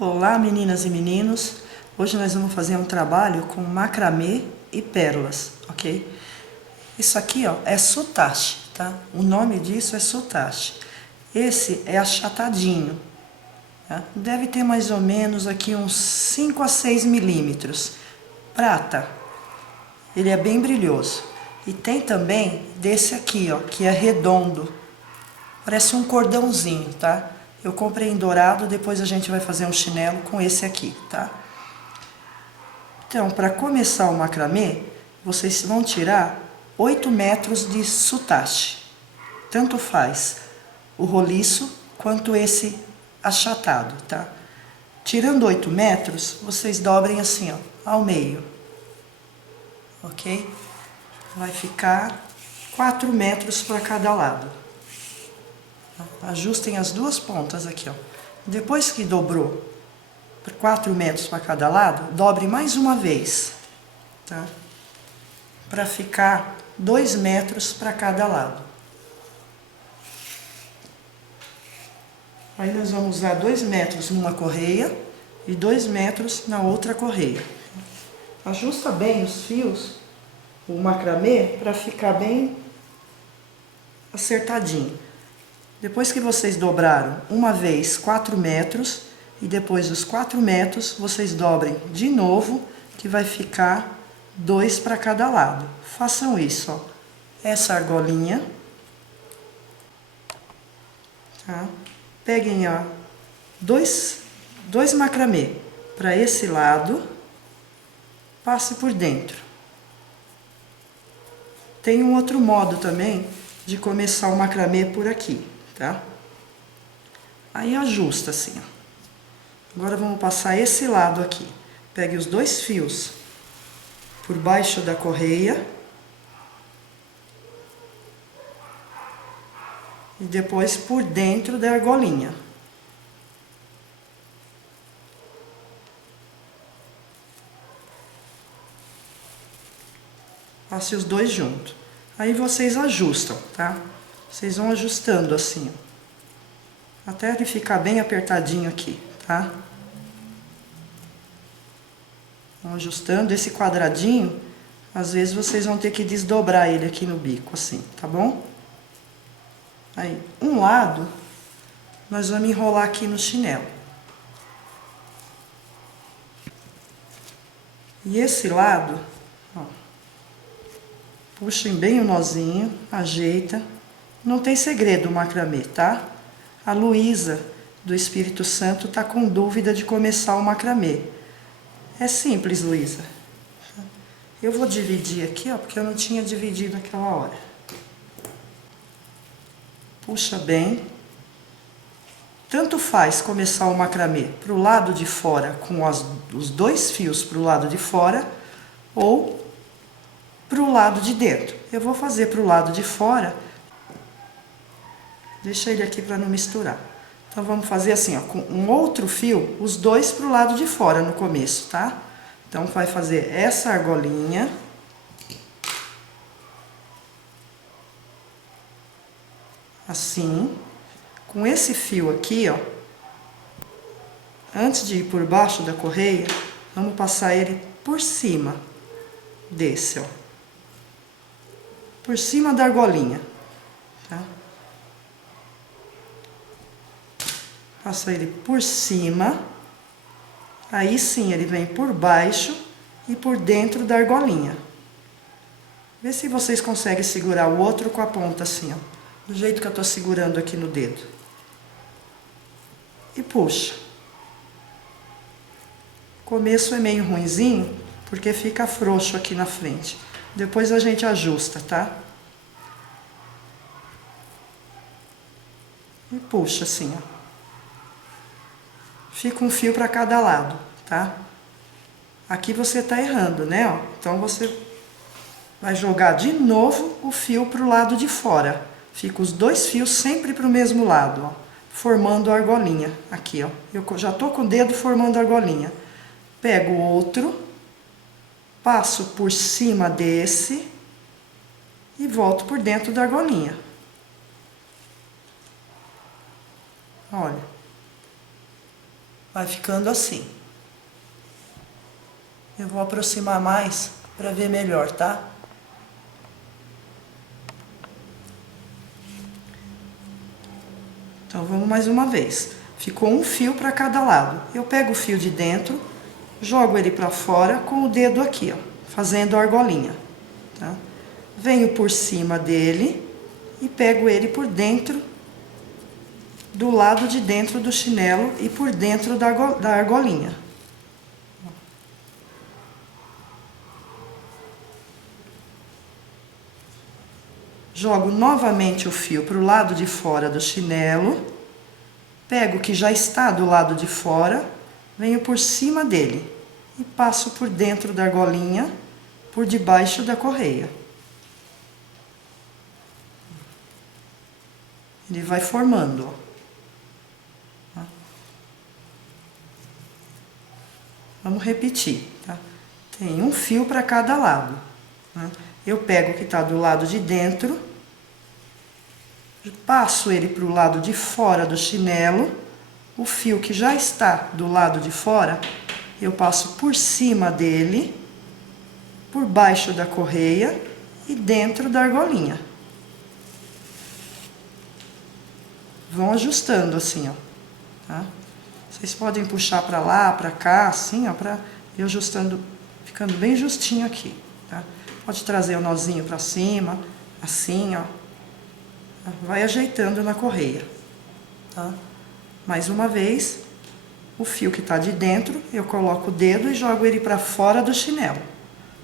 Olá, meninas e meninos! Hoje nós vamos fazer um trabalho com macramê e pérolas, ok? Isso aqui, ó, é sotache, tá? O nome disso é sotache. Esse é achatadinho, tá? Deve ter mais ou menos aqui uns 5 a 6 milímetros. Prata, ele é bem brilhoso. E tem também desse aqui, ó, que é redondo. Parece um cordãozinho, tá? Eu comprei em dourado, depois a gente vai fazer um chinelo com esse aqui, tá? Então, para começar o macramê, vocês vão tirar 8 metros de sotache. Tanto faz o roliço quanto esse achatado, tá? Tirando 8 metros, vocês dobrem assim, ó, ao meio. Ok? Vai ficar 4 metros para cada lado. Ajustem as duas pontas aqui, ó. Depois que dobrou 4 metros para cada lado, dobre mais uma vez, tá? Para ficar 2 metros para cada lado. Aí nós vamos usar 2 metros numa correia e 2 metros na outra correia. Ajusta bem os fios, o macramê, para ficar bem acertadinho. Depois que vocês dobraram uma vez 4 metros, e depois dos 4 metros, vocês dobrem de novo, que vai ficar 2 para cada lado. Façam isso, ó. Essa argolinha, tá? Peguem, ó, dois macramê para esse lado, passe por dentro. Tem um outro modo também de começar o macramê por aqui, tá? Aí ajusta assim, ó. Agora vamos passar esse lado aqui. Pegue os 2 fios por baixo da correia. E depois por dentro da argolinha. Passe os 2 juntos. Aí vocês ajustam, tá? Vocês vão ajustando assim, ó. Até ele ficar bem apertadinho aqui, tá? Vão ajustando esse quadradinho. Às vezes vocês vão ter que desdobrar ele aqui no bico, assim, tá bom? Aí, um lado, nós vamos enrolar aqui no chinelo. E esse lado, ó, puxem bem o nozinho, ajeita. Não tem segredo o macramê, tá? A Luísa, do Espírito Santo, tá com dúvida de começar o macramê. É simples, Luísa. Eu vou dividir aqui, ó, porque eu não tinha dividido naquela hora. Puxa bem. Tanto faz começar o macramê pro lado de fora, com os 2 fios pro lado de fora, ou pro lado de dentro. Eu vou fazer pro lado de fora. Deixa ele aqui para não misturar. Então vamos fazer assim, ó, com um outro fio, os 2 pro lado de fora no começo, tá? Então vai fazer essa argolinha. Assim. Com esse fio aqui, ó. Antes de ir por baixo da correia, vamos passar ele por cima desse, ó. Por cima da argolinha, tá? Passa ele por cima. Aí sim, ele vem por baixo e por dentro da argolinha. Vê se vocês conseguem segurar o outro com a ponta assim, ó. Do jeito que eu tô segurando aqui no dedo. E puxa. O começo é meio ruinzinho, porque fica frouxo aqui na frente. Depois a gente ajusta, tá? E puxa assim, ó. Fica um fio para cada lado, tá? Aqui você tá errando, né, ó? Então você vai jogar de novo o fio pro lado de fora. Fica os 2 fios sempre pro mesmo lado, ó. Formando a argolinha. Aqui, ó. Eu já tô com o dedo formando a argolinha. Pego o outro, passo por cima desse e volto por dentro da argolinha. Olha. Vai ficando assim. Eu vou aproximar mais para ver melhor, tá? Então vamos mais uma vez. Ficou um fio para cada lado. Eu pego o fio de dentro, jogo ele para fora com o dedo aqui, ó, fazendo a argolinha, tá? Venho por cima dele e pego ele por dentro, do lado de dentro do chinelo e por dentro da argolinha. Jogo novamente o fio para o lado de fora do chinelo, pego o que já está do lado de fora, venho por cima dele e passo por dentro da argolinha, por debaixo da correia. Ele vai formando, ó. Vamos repetir, tá? Tem um fio para cada lado, né? Eu pego o que está do lado de dentro, passo ele para o lado de fora do chinelo, o fio que já está do lado de fora, eu passo por cima dele, por baixo da correia e dentro da argolinha. Vão ajustando assim, ó, tá? Vocês podem puxar para lá, para cá, assim, ó, para ir ajustando, ficando bem justinho aqui, tá? Pode trazer o nozinho para cima, assim, ó. Vai ajeitando na correia, tá? Mais uma vez, o fio que está de dentro, eu coloco o dedo e jogo ele para fora do chinelo.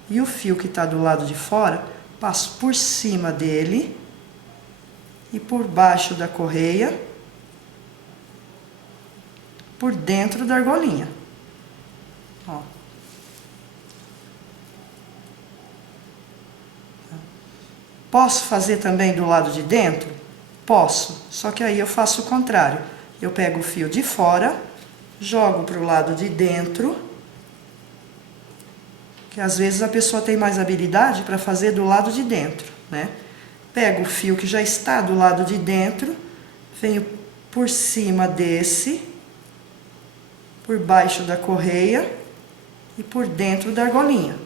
E o fio que está do lado de fora, passo por cima dele e por baixo da correia, por dentro da argolinha. Ó. Posso fazer também do lado de dentro? Posso, só que aí eu faço o contrário. Eu pego o fio de fora, jogo para o lado de dentro, que às vezes a pessoa tem mais habilidade para fazer do lado de dentro, né? Pego o fio que já está do lado de dentro, venho por cima desse, por baixo da correia e por dentro da argolinha.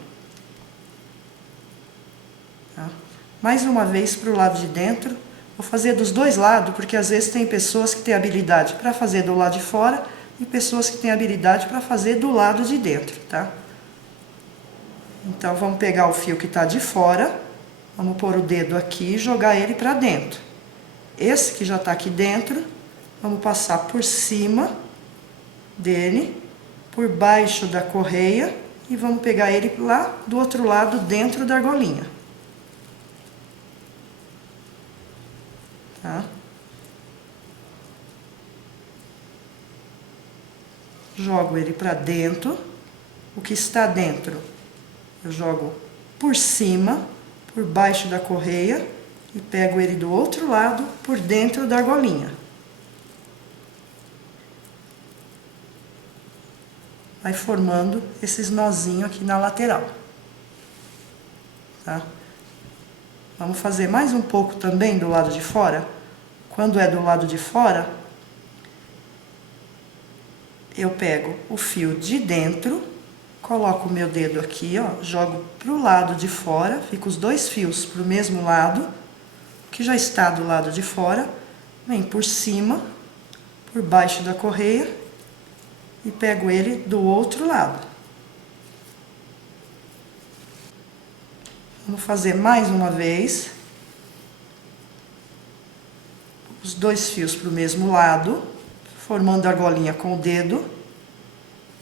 Tá? Mais uma vez para o lado de dentro, vou fazer dos dois lados, porque às vezes tem pessoas que têm habilidade para fazer do lado de fora e pessoas que têm habilidade para fazer do lado de dentro, tá? Então vamos pegar o fio que está de fora, vamos pôr o dedo aqui e jogar ele para dentro. Esse que já está aqui dentro, vamos passar por cima dele, por baixo da correia e vamos pegar ele lá do outro lado dentro da argolinha. Tá? Jogo ele para dentro, o que está dentro eu jogo por cima, por baixo da correia e pego ele do outro lado por dentro da argolinha. Vai formando esses nozinhos aqui na lateral. Tá? Vamos fazer mais um pouco também do lado de fora. Quando é do lado de fora, eu pego o fio de dentro, coloco o meu dedo aqui, ó, jogo pro lado de fora, fica os dois fios pro mesmo lado, que já está do lado de fora, vem por cima, por baixo da correia e pego ele do outro lado. Vamos fazer mais uma vez. Os dois fios para o mesmo lado, formando a argolinha com o dedo.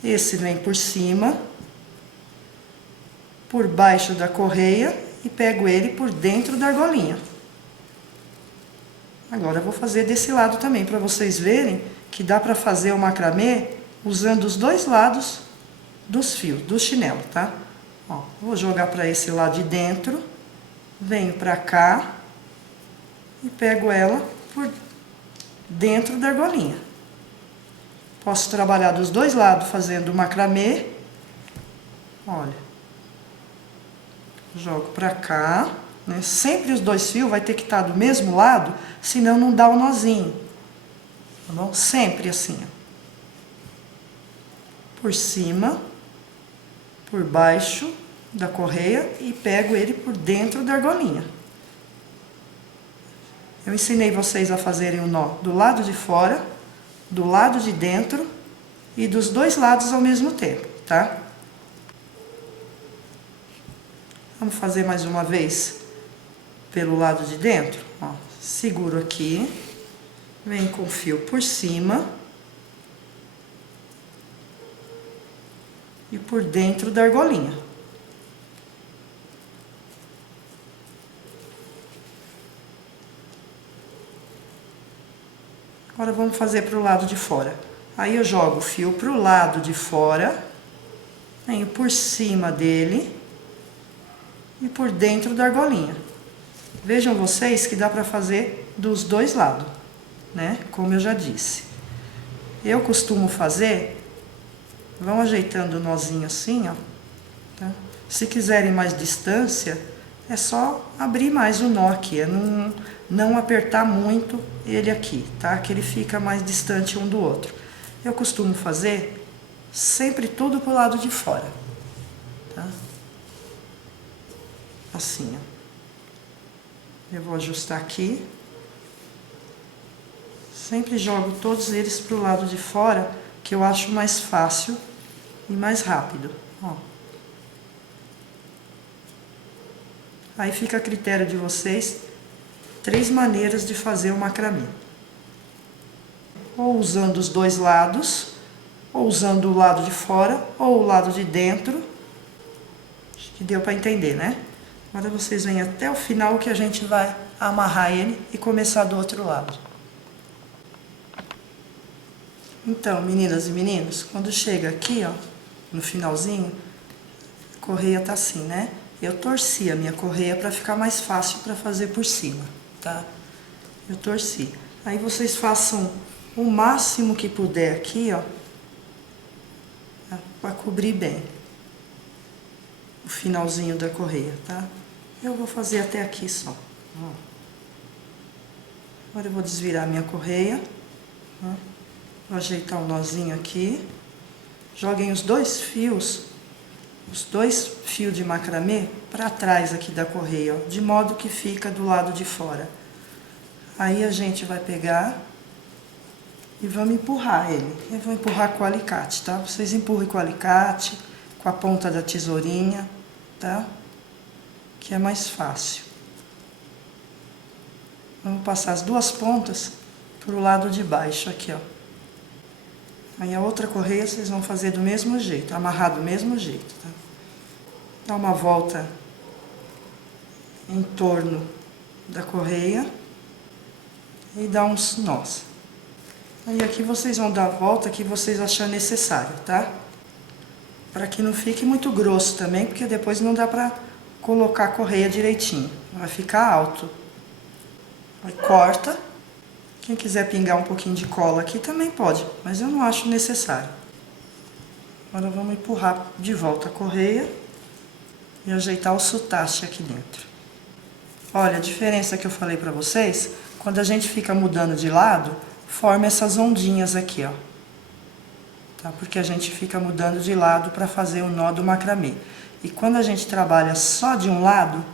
Esse vem por cima, por baixo da correia e pego ele por dentro da argolinha. Agora eu vou fazer desse lado também, para vocês verem que dá para fazer o macramê usando os dois lados dos fios, do chinelo, tá? Ó, vou jogar para esse lado de dentro, venho para cá e pego ela por dentro da argolinha. Posso trabalhar dos dois lados fazendo macramê. Olha. Jogo para cá, né? Sempre os dois fios vai ter que estar do mesmo lado, senão não dá o nozinho. Tá bom? Sempre assim, ó. por cima, por baixo da correia e pego ele por dentro da argolinha. Eu ensinei vocês a fazerem o nó do lado de fora, do lado de dentro e dos dois lados ao mesmo tempo, tá? Vamos fazer mais uma vez pelo lado de dentro, ó. Seguro aqui, venho com o fio por cima e por dentro da argolinha. Agora vamos fazer para o lado de fora. Aí eu jogo o fio para o lado de fora, venho por cima dele e por dentro da argolinha. Vejam vocês que dá para fazer dos dois lados, né? Como eu já disse. Eu costumo fazer, vão ajeitando o nozinho assim, ó. Tá? Se quiserem mais distância, é só abrir mais o nó aqui, é não apertar muito ele aqui, tá? Que ele fica mais distante um do outro. Eu costumo fazer sempre tudo pro lado de fora, tá? Assim, ó. Eu vou ajustar aqui. Sempre jogo todos eles pro lado de fora, que eu acho mais fácil e mais rápido, ó. Aí fica a critério de vocês 3 maneiras de fazer o macramê. Ou usando os dois lados, ou usando o lado de fora, ou o lado de dentro. Acho que deu para entender, né? Agora vocês vêm até o final que a gente vai amarrar ele e começar do outro lado. Então, meninas e meninos, quando chega aqui, ó, no finalzinho, a correia tá assim, né? Eu torci a minha correia para ficar mais fácil para fazer por cima, tá? Eu torci. Aí vocês façam o máximo que puder aqui, ó, para cobrir bem o finalzinho da correia, tá? Eu vou fazer até aqui só. Ó. Agora eu vou desvirar minha correia, ó. Vou ajeitar o nozinho aqui. Joguem os dois fios de macramê para trás aqui da correia, ó, de modo que fica do lado de fora. Aí a gente vai pegar e vamos empurrar ele. Eu vou empurrar com o alicate, tá? Vocês empurrem com o alicate, com a ponta da tesourinha, tá? Que é mais fácil. Vamos passar as duas pontas pro lado de baixo aqui, ó. Aí a outra correia vocês vão fazer do mesmo jeito, amarrar do mesmo jeito, tá? Dá uma volta em torno da correia e dá uns nós. Aí aqui vocês vão dar a volta que vocês acharem necessário, tá? Para que não fique muito grosso também, porque depois não dá pra colocar a correia direitinho, vai ficar alto. Aí corta. Quem quiser pingar um pouquinho de cola aqui também pode, mas eu não acho necessário. Agora vamos empurrar de volta a correia e ajeitar o sutache aqui dentro. Olha, a diferença que eu falei pra vocês, quando a gente fica mudando de lado, forma essas ondinhas aqui, ó. Tá? Porque a gente fica mudando de lado para fazer o nó do macramê. E quando a gente trabalha só de um lado,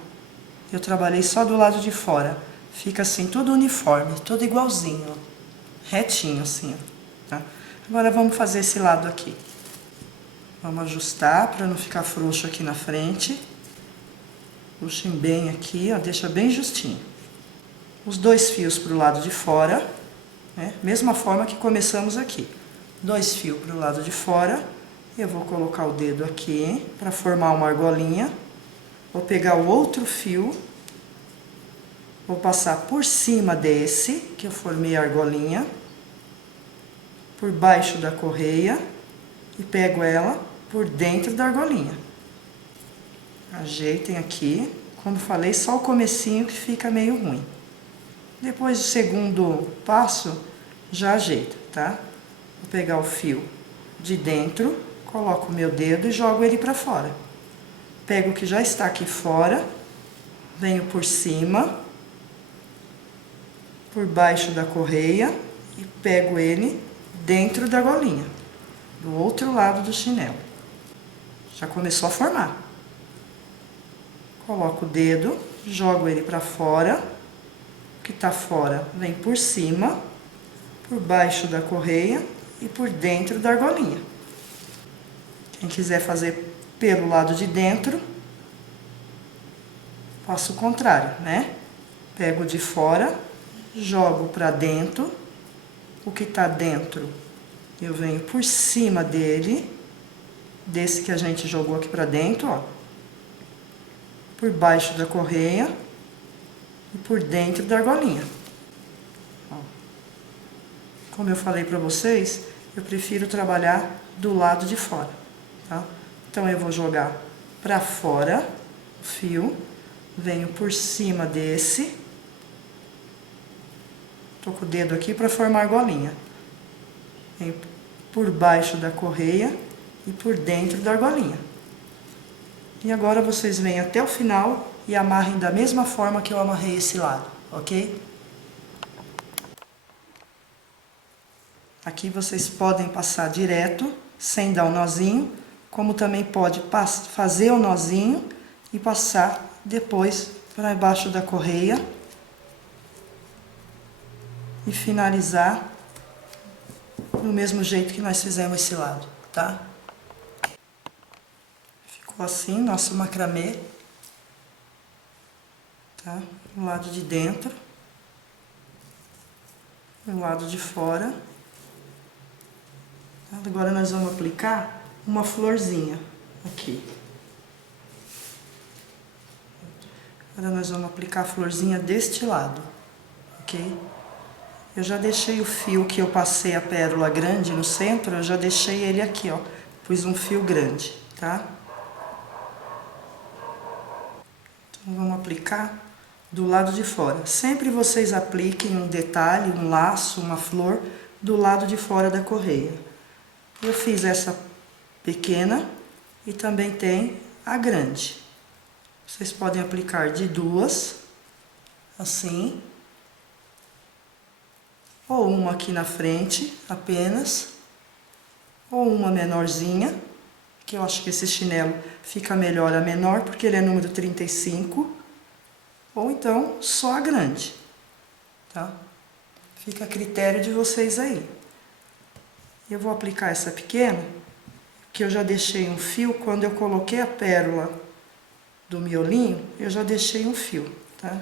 eu trabalhei só do lado de fora. Fica assim, tudo uniforme, tudo igualzinho, ó. Retinho assim, ó. Tá? Agora vamos fazer esse lado aqui. Vamos ajustar para não ficar frouxo aqui na frente. Puxem bem aqui, ó, deixa bem justinho. Os dois fios para o lado de fora, né? Mesma forma que começamos aqui. 2 fios para o lado de fora. Eu vou colocar o dedo aqui para formar uma argolinha. Vou pegar o outro fio. Vou passar por cima desse, que eu formei a argolinha, por baixo da correia, e pego ela por dentro da argolinha. Ajeitem aqui, como falei, só o comecinho que fica meio ruim. Depois do segundo passo, já ajeita, tá? Vou pegar o fio de dentro, coloco o meu dedo e jogo ele para fora. Pego o que já está aqui fora, venho por cima, por baixo da correia e pego ele dentro da argolinha. do outro lado do chinelo. Já começou a formar. Coloco o dedo, jogo ele para fora. O que tá fora vem por cima, por baixo da correia e por dentro da argolinha. Quem quiser fazer pelo lado de dentro, faço o contrário, né? Pego de fora, jogo para dentro. O que tá dentro, eu venho por cima dele, desse que a gente jogou aqui para dentro, ó. Por baixo da correia e por dentro da argolinha. Ó. Como eu falei para vocês, eu prefiro trabalhar do lado de fora, tá? Então eu vou jogar para fora o fio, venho por cima desse, tô com o dedo aqui para formar a argolinha. Venho por baixo da correia e por dentro da argolinha. E agora vocês vêm até o final e amarrem da mesma forma que eu amarrei esse lado, ok? Aqui vocês podem passar direto, sem dar um nozinho, como também pode fazer o nozinho e passar depois para baixo da correia e finalizar do mesmo jeito que nós fizemos esse lado, tá? Ficou assim nosso macramê, tá? O lado de dentro, o lado de fora. Agora nós vamos aplicar uma florzinha aqui. Agora nós vamos aplicar a florzinha deste lado, ok? Eu já deixei o fio que eu passei a pérola grande no centro, eu já deixei ele aqui, ó. Pus um fio grande, tá? Então vamos aplicar do lado de fora. Sempre vocês apliquem um detalhe, um laço, uma flor do lado de fora da correia. Eu fiz essa pequena e também tem a grande. Vocês podem aplicar de duas, assim, ou uma aqui na frente apenas, ou uma menorzinha, que eu acho que esse chinelo fica melhor a menor, porque ele é número 35, ou então só a grande, tá? Fica a critério de vocês aí. Eu vou aplicar essa pequena, que eu já deixei um fio, quando eu coloquei a pérola do miolinho, eu já deixei um fio, tá?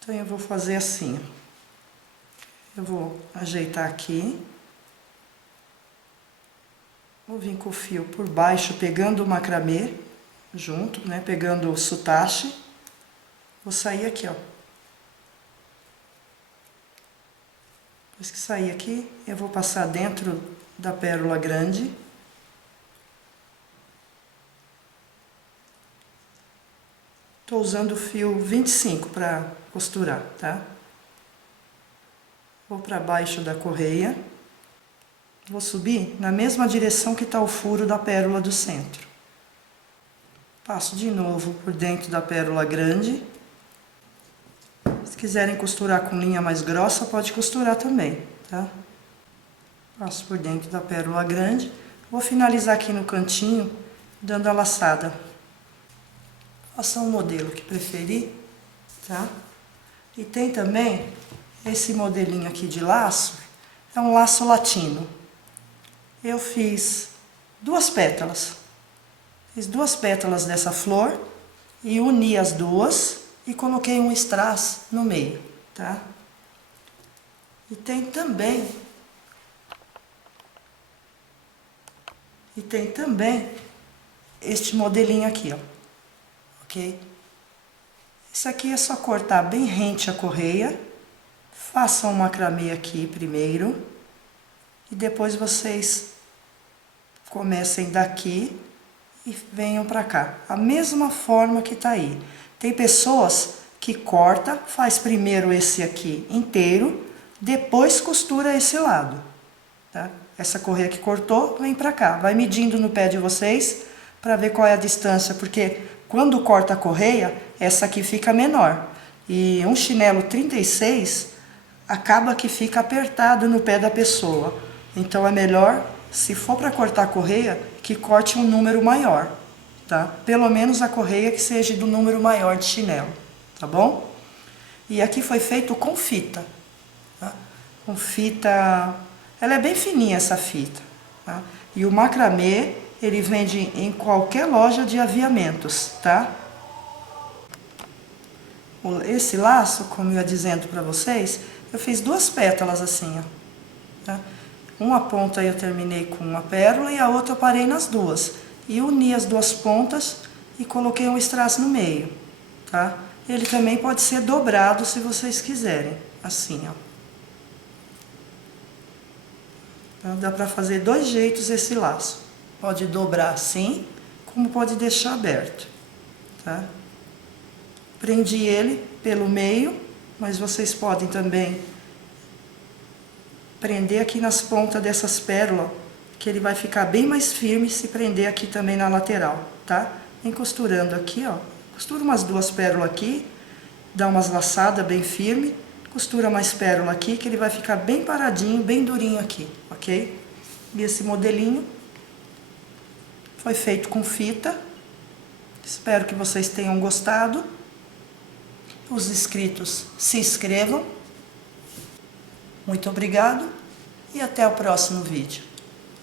Então eu vou fazer assim, ó. Eu vou ajeitar aqui. Vou vir com o fio por baixo, pegando o macramê junto, né? Pegando o sutache. Vou sair aqui, ó. Depois que sair aqui, eu vou passar dentro da pérola grande. Tô usando o fio 25 para costurar, tá? Vou para baixo da correia. Vou subir na mesma direção que está o furo da pérola do centro. Passo de novo por dentro da pérola grande. Se quiserem costurar com linha mais grossa, pode costurar também, tá? Passo por dentro da pérola grande. Vou finalizar aqui no cantinho, dando a laçada. Faça um modelo que preferir, tá? E tem também esse modelinho aqui de laço, é um laço latino. Eu fiz duas pétalas. Fiz duas pétalas dessa flor e uni as duas e coloquei um strass no meio, tá? E tem também este modelinho aqui, ó. Ok? Isso aqui é só cortar bem rente a correia. Façam um macramê aqui primeiro. E depois vocês comecem daqui e venham pra cá. A mesma forma que tá aí. Tem pessoas que corta, faz primeiro esse aqui inteiro, depois costura esse lado, tá? Essa correia que cortou, vem pra cá. Vai medindo no pé de vocês pra ver qual é a distância, porque quando corta a correia, essa aqui fica menor. E um chinelo 36 acaba que fica apertado no pé da pessoa. Então é melhor, se for para cortar a correia, que corte um número maior, tá? Pelo menos a correia que seja do número maior de chinelo, tá bom? E aqui foi feito com fita, tá? Com fita, ela é bem fininha essa fita, tá? E o macramê, ele vende em qualquer loja de aviamentos, tá? Esse laço, como eu ia dizendo para vocês, eu fiz duas pétalas assim, ó, tá? Uma ponta eu terminei com uma pérola e a outra eu parei nas duas. E uni as duas pontas e coloquei um strass no meio, tá? Ele também pode ser dobrado se vocês quiserem, assim, ó. Então, dá para fazer dois jeitos esse laço. Pode dobrar assim, como pode deixar aberto, tá? Prendi ele pelo meio, mas vocês podem também prender aqui nas pontas dessas pérolas, que ele vai ficar bem mais firme se prender aqui também na lateral, tá? Vem costurando aqui, ó. Costura umas duas pérolas aqui, dá umas laçadas bem firme, costura mais pérola aqui, que ele vai ficar bem paradinho, bem durinho aqui, ok? E esse modelinho foi feito com fita. Espero que vocês tenham gostado. Os inscritos se inscrevam. Muito obrigado e até o próximo vídeo.